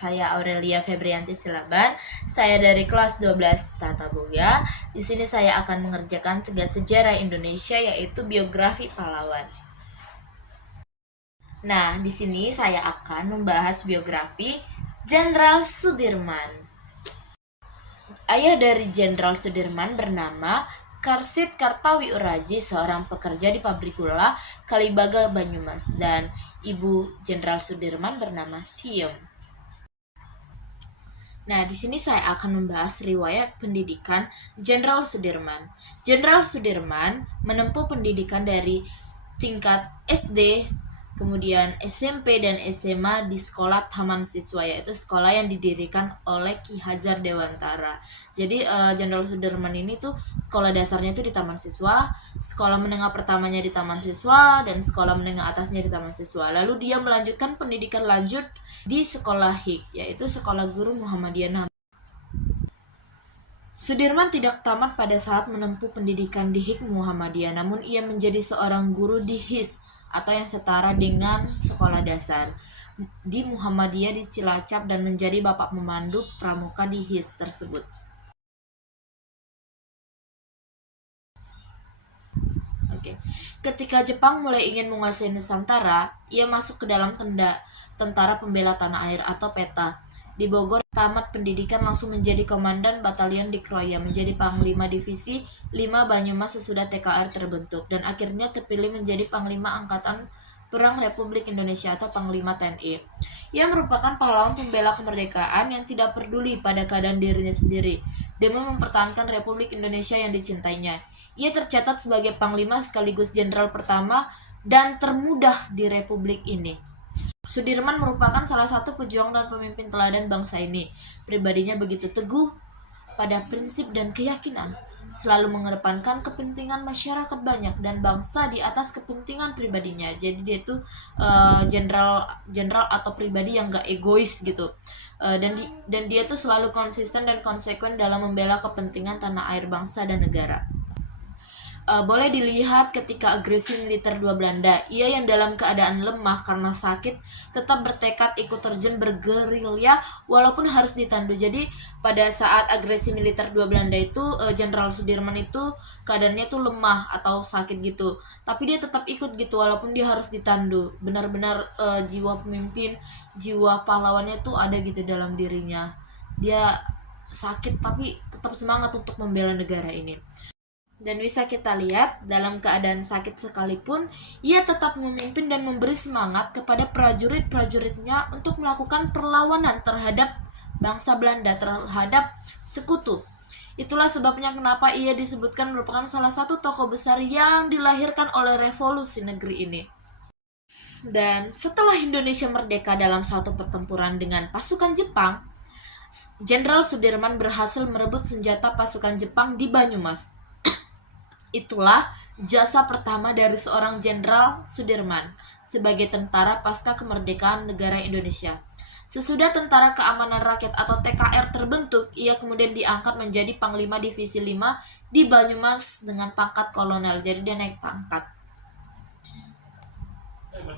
saya Aurelia Febrianti Silaban. Saya dari kelas 12 Tata Boga. Di sini saya akan mengerjakan tugas sejarah Indonesia yaitu biografi pahlawan. Nah, di sini saya akan membahas biografi Jenderal Sudirman. Ayah dari Jenderal Sudirman bernama Karsid Kartawi Uraji, seorang pekerja di pabrik gula Kalibaga, Banyumas, dan ibu Jenderal Sudirman bernama Siem. Nah, di sini saya akan membahas riwayat pendidikan Jenderal Sudirman. Jenderal Sudirman menempuh pendidikan dari tingkat SD, kemudian SMP dan SMA di sekolah Taman Siswa, yaitu sekolah yang didirikan oleh Ki Hajar Dewantara. Jadi Jenderal Sudirman ini tuh sekolah dasarnya itu di Taman Siswa, sekolah menengah pertamanya di Taman Siswa, dan sekolah menengah atasnya di Taman Siswa. Lalu dia melanjutkan pendidikan lanjut di sekolah HIK, yaitu Sekolah Guru Muhammadiyah. Sudirman tidak tamat pada saat menempuh pendidikan di HIK Muhammadiyah, namun ia menjadi seorang guru di HIS atau yang setara dengan sekolah dasar di Muhammadiyah di Cilacap dan menjadi bapak pemandu pramuka di HIS tersebut. Ketika Jepang mulai ingin menguasai Nusantara, ia masuk ke dalam Tentara Pembela Tanah Air atau PETA. Di Bogor, tamat pendidikan langsung menjadi komandan batalion di Kroya, menjadi Panglima Divisi 5 Banyumas sesudah TKR terbentuk, dan akhirnya terpilih menjadi Panglima Angkatan Perang Republik Indonesia atau Panglima TNI. Ia merupakan pahlawan pembela kemerdekaan yang tidak peduli pada keadaan dirinya sendiri demi mempertahankan Republik Indonesia yang dicintainya. Ia tercatat sebagai Panglima sekaligus Jenderal pertama dan termuda di Republik ini. Sudirman merupakan salah satu pejuang dan pemimpin teladan bangsa ini. Pribadinya begitu teguh pada prinsip dan keyakinan, selalu mengedepankan kepentingan masyarakat banyak dan bangsa di atas kepentingan pribadinya. Jadi dia itu jenderal atau pribadi yang gak egois gitu. Dan dia tuh selalu konsisten dan konsekuen dalam membela kepentingan tanah air, bangsa dan negara. Boleh dilihat ketika agresi militer dua Belanda, ia yang dalam keadaan lemah karena sakit tetap bertekad ikut terjun bergerilya walaupun harus ditandu. Jadi pada saat agresi militer dua Belanda itu Jenderal Sudirman itu keadaannya tuh lemah atau sakit gitu, tapi dia tetap ikut gitu walaupun dia harus ditandu. Benar-benar jiwa pemimpin, jiwa pahlawannya tuh ada gitu dalam dirinya. Dia sakit tapi tetap semangat untuk membela negara ini. Dan bisa kita lihat, dalam keadaan sakit sekalipun, ia tetap memimpin dan memberi semangat kepada prajurit-prajuritnya untuk melakukan perlawanan terhadap bangsa Belanda, terhadap sekutu. Itulah sebabnya kenapa ia disebutkan merupakan salah satu tokoh besar yang dilahirkan oleh revolusi negeri ini. Dan setelah Indonesia merdeka dalam suatu pertempuran dengan pasukan Jepang, Jenderal Sudirman berhasil merebut senjata pasukan Jepang di Banyumas. Itulah jasa pertama dari seorang Jenderal Sudirman sebagai tentara pasca kemerdekaan negara Indonesia. Sesudah Tentara Keamanan Rakyat atau TKR terbentuk, ia kemudian diangkat menjadi Panglima Divisi 5 di Banyumas dengan pangkat kolonel. Jadi dia naik pangkat.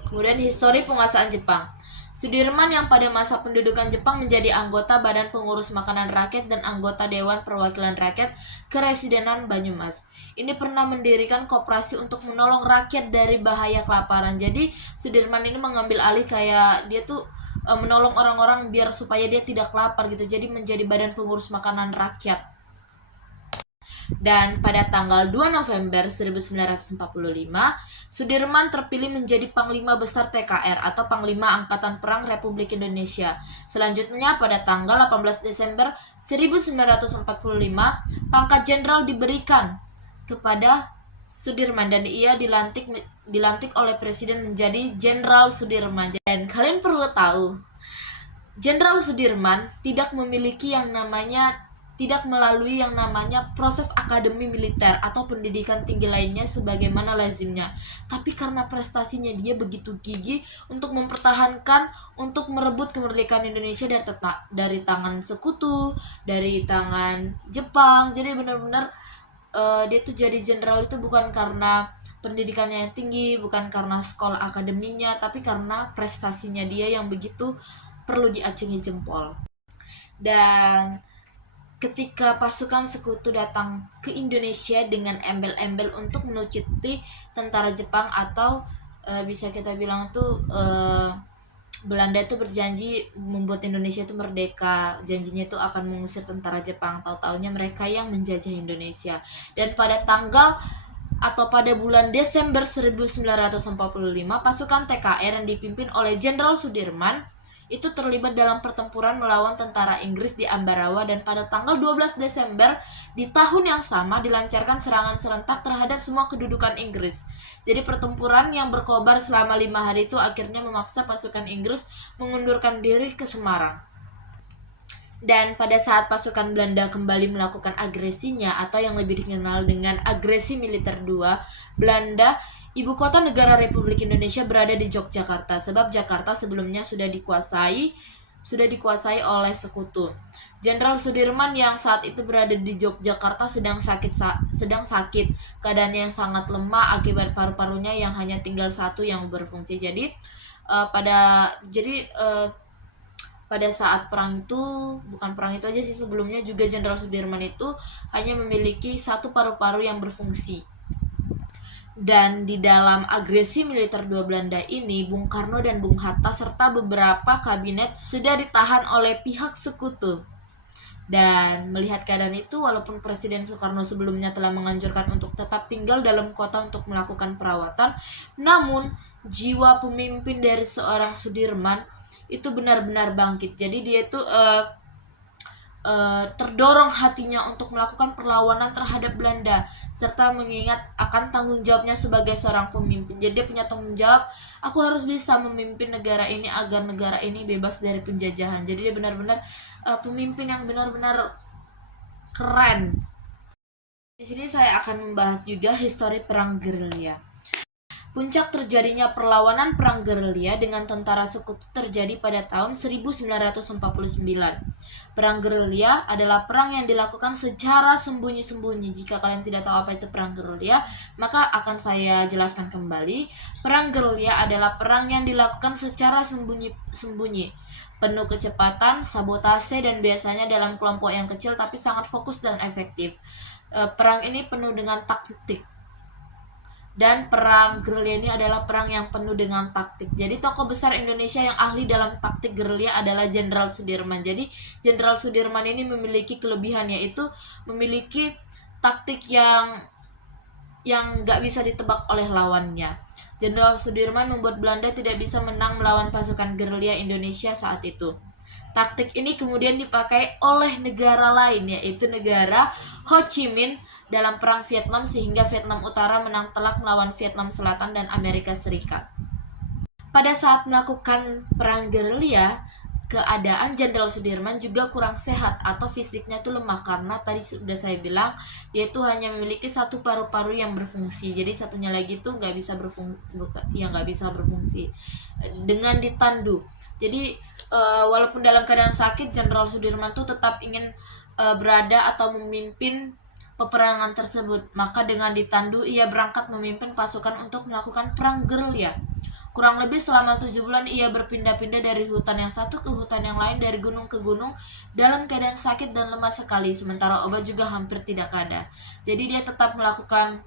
Kemudian histori penguasaan Jepang. Sudirman yang pada masa pendudukan Jepang menjadi anggota Badan Pengurus Makanan Rakyat dan anggota Dewan Perwakilan Rakyat Keresidenan Banyumas. Ini pernah mendirikan koperasi untuk menolong rakyat dari bahaya kelaparan. Jadi Sudirman ini mengambil alih kayak dia tuh menolong orang-orang biar supaya dia tidak lapar gitu. Jadi menjadi Badan Pengurus Makanan Rakyat. Dan pada tanggal 2 November 1945, Sudirman terpilih menjadi Panglima Besar TKR atau Panglima Angkatan Perang Republik Indonesia. Selanjutnya pada tanggal 18 Desember 1945, pangkat jenderal diberikan kepada Sudirman dan ia dilantik oleh Presiden menjadi Jenderal Sudirman. Dan kalian perlu tahu, Jenderal Sudirman tidak melalui yang namanya proses akademi militer atau pendidikan tinggi lainnya sebagaimana lazimnya. Tapi karena prestasinya dia begitu gigih untuk mempertahankan, untuk merebut kemerdekaan Indonesia dari tangan sekutu, dari tangan Jepang. Jadi benar-benar dia tuh jadi jenderal itu bukan karena pendidikannya yang tinggi, bukan karena sekolah akademinya, tapi karena prestasinya dia yang begitu perlu diacungi jempol. Dan ketika pasukan sekutu datang ke Indonesia dengan embel-embel untuk melucuti tentara Jepang, atau bisa kita bilang tuh Belanda itu berjanji membuat Indonesia itu merdeka, janjinya itu akan mengusir tentara Jepang, tahu-taunya mereka yang menjajah Indonesia. Dan pada bulan Desember 1945, pasukan TKR yang dipimpin oleh Jenderal Sudirman itu terlibat dalam pertempuran melawan tentara Inggris di Ambarawa, dan pada tanggal 12 Desember di tahun yang sama dilancarkan serangan serentak terhadap semua kedudukan Inggris. Jadi pertempuran yang berkobar selama 5 hari itu akhirnya memaksa pasukan Inggris mengundurkan diri ke Semarang. Dan pada saat pasukan Belanda kembali melakukan agresinya, atau yang lebih dikenal dengan agresi militer 2, Belanda, ibu kota negara Republik Indonesia, berada di Yogyakarta, sebab Jakarta sebelumnya sudah dikuasai oleh sekutu. Jenderal Sudirman yang saat itu berada di Yogyakarta sedang sakit, keadaannya yang sangat lemah akibat paru-parunya yang hanya tinggal satu yang berfungsi. Jadi pada saat perang itu, bukan perang itu aja sih, sebelumnya juga Jenderal Sudirman itu hanya memiliki satu paru-paru yang berfungsi. Dan di dalam agresi militer 2 Belanda ini, Bung Karno dan Bung Hatta serta beberapa kabinet sudah ditahan oleh pihak sekutu. Dan melihat keadaan itu, walaupun Presiden Soekarno sebelumnya telah menganjurkan untuk tetap tinggal dalam kota untuk melakukan perawatan, namun jiwa pemimpin dari seorang Sudirman itu benar-benar bangkit. Jadi dia itu terdorong hatinya untuk melakukan perlawanan terhadap Belanda, serta mengingat akan tanggung jawabnya sebagai seorang pemimpin. Jadi dia punya tanggung jawab, aku harus bisa memimpin negara ini agar negara ini bebas dari penjajahan. Jadi dia benar-benar pemimpin yang benar-benar keren. Di sini saya akan membahas juga histori perang gerilya. Puncak terjadinya perlawanan perang gerilya dengan tentara sekutu terjadi pada tahun 1949. Perang gerilya adalah perang yang dilakukan secara sembunyi-sembunyi. Jika kalian tidak tahu apa itu perang gerilya, maka akan saya jelaskan kembali. Perang gerilya adalah perang yang dilakukan secara sembunyi-sembunyi, penuh kecepatan, sabotase, dan biasanya dalam kelompok yang kecil tapi sangat fokus dan efektif. Perang ini penuh dengan taktik. Dan perang gerilya ini adalah perang yang penuh dengan taktik. Jadi tokoh besar Indonesia yang ahli dalam taktik gerilya adalah Jenderal Sudirman. Jadi Jenderal Sudirman ini memiliki kelebihan, yaitu memiliki taktik yang gak bisa ditebak oleh lawannya. Jenderal Sudirman membuat Belanda tidak bisa menang melawan pasukan gerilya Indonesia saat itu. Taktik ini kemudian dipakai oleh negara lain, yaitu negara Ho Chi Minh dalam perang Vietnam, sehingga Vietnam Utara menang telak melawan Vietnam Selatan dan Amerika Serikat. Pada saat melakukan perang gerilya, keadaan Jenderal Sudirman juga kurang sehat atau fisiknya itu lemah, karena tadi sudah saya bilang dia itu hanya memiliki satu paru-paru yang berfungsi, jadi satunya lagi itu nggak bisa berfungsi dengan ditandu. Jadi walaupun dalam keadaan sakit, Jenderal Sudirman tuh tetap ingin berada atau memimpin peperangan tersebut. Maka dengan ditandu, ia berangkat memimpin pasukan untuk melakukan perang gerilya. Kurang lebih selama 7 bulan ia berpindah-pindah dari hutan yang satu ke hutan yang lain, dari gunung ke gunung, dalam keadaan sakit dan lemah sekali, sementara obat juga hampir tidak ada. Jadi dia tetap melakukan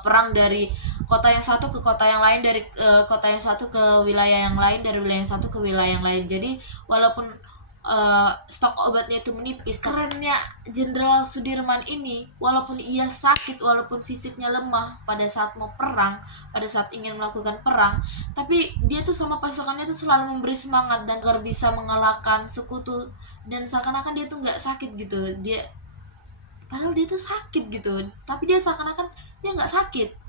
perang dari kota yang satu ke kota yang lain, dari kota yang satu ke wilayah yang lain, dari wilayah yang satu ke wilayah yang lain. Jadi walaupun stok obatnya itu menipis, kerennya Jenderal Sudirman ini, walaupun ia sakit, walaupun fisiknya lemah pada saat mau perang, pada saat ingin melakukan perang, tapi dia tuh sama pasukannya tuh selalu memberi semangat dan agar bisa mengalahkan sekutu, dan seakan-akan dia tuh nggak sakit gitu. Padahal dia tuh sakit gitu, tapi dia seakan-akan dia nggak sakit.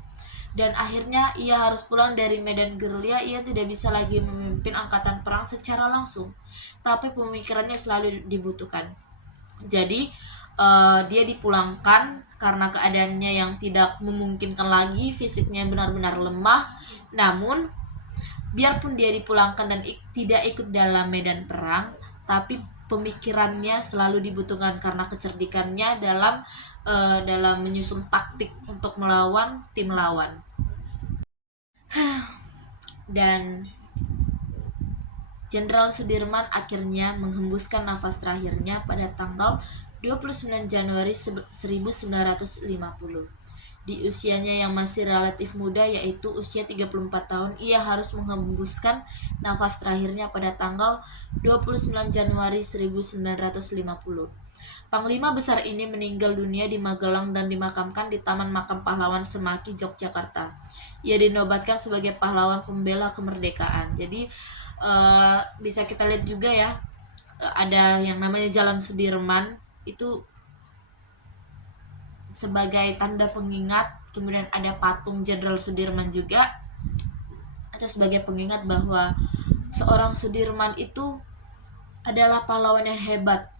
Dan akhirnya ia harus pulang dari medan gerilya. Ia tidak bisa lagi memimpin angkatan perang secara langsung, tapi pemikirannya selalu dibutuhkan. Jadi dia dipulangkan karena keadaannya yang tidak memungkinkan lagi, fisiknya benar-benar lemah. Namun biarpun dia dipulangkan dan tidak ikut dalam medan perang, tapi pemikirannya selalu dibutuhkan karena kecerdikannya dalam menyusun taktik untuk melawan tim lawan. Dan Jenderal Sudirman akhirnya menghembuskan nafas terakhirnya pada tanggal 29 Januari 1950. Di usianya yang masih relatif muda, yaitu usia 34 tahun, ia harus menghembuskan nafas terakhirnya pada tanggal 29 Januari 1950. Panglima besar ini meninggal dunia di Magelang dan dimakamkan di Taman Makam Pahlawan Semaki, Yogyakarta. Ia dinobatkan sebagai pahlawan pembela kemerdekaan. Jadi bisa kita lihat juga ya, ada yang namanya Jalan Sudirman itu sebagai tanda pengingat, kemudian ada patung Jenderal Sudirman juga atau sebagai pengingat bahwa seorang Sudirman itu adalah pahlawan yang hebat.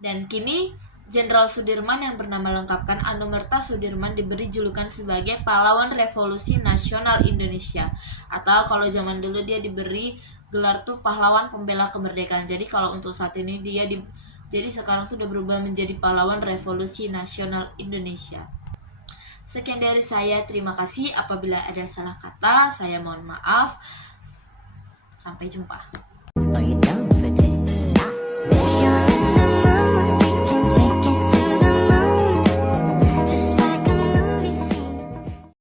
Dan kini Jenderal Sudirman yang bernama lengkapkan Anumerta Sudirman diberi julukan sebagai pahlawan Revolusi Nasional Indonesia, atau kalau zaman dulu dia diberi gelar tuh pahlawan pembela kemerdekaan. Jadi kalau untuk saat ini jadi sekarang tuh udah berubah menjadi pahlawan Revolusi Nasional Indonesia. Sekian dari saya, terima kasih. Apabila ada salah kata, saya mohon maaf. Sampai jumpa.